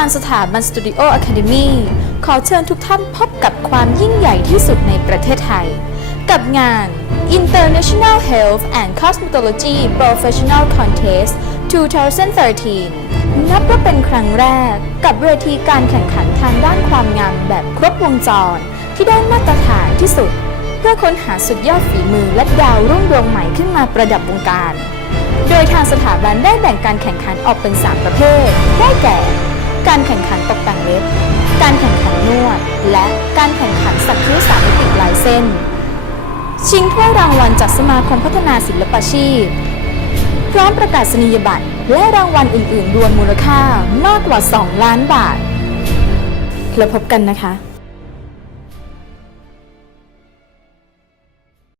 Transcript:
างสถาบันสตูดิโออะคาเดมีขอเชิญทุกท่านพบกับความยิ่งใหญ่ที่สุดในประเทศไทย กับงาน International Health and Cosmetology Professional Contest 2013 นับว่าเป็นครั้งแรกกับเวทีการแข่งขันทางด้านความงามแบบครบวงจร ที่ได้มาตรฐานที่สุด เพื่อค้นหาสุดยอดฝีมือและดาวรุ่งดวงใหม่ขึ้นมาประดับวงการ โดยทางสถาบันได้แบ่งการแข่งขันออกเป็น 3 ประเภท ได้แก่ การแข่งขันตกแต่งเล็บ การแข่งขันนวด และการแข่งขันสักคิ้วสามมิติลายเส้น ชิงถ้วยรางวัลจากสมาคมพัฒนาศิลปาชีพ พร้อมประกาศนียบัตรและรางวัลอื่น ๆ รวมมูลค่ามากกว่า 2 ล้านบาท แล้วพบกันนะคะ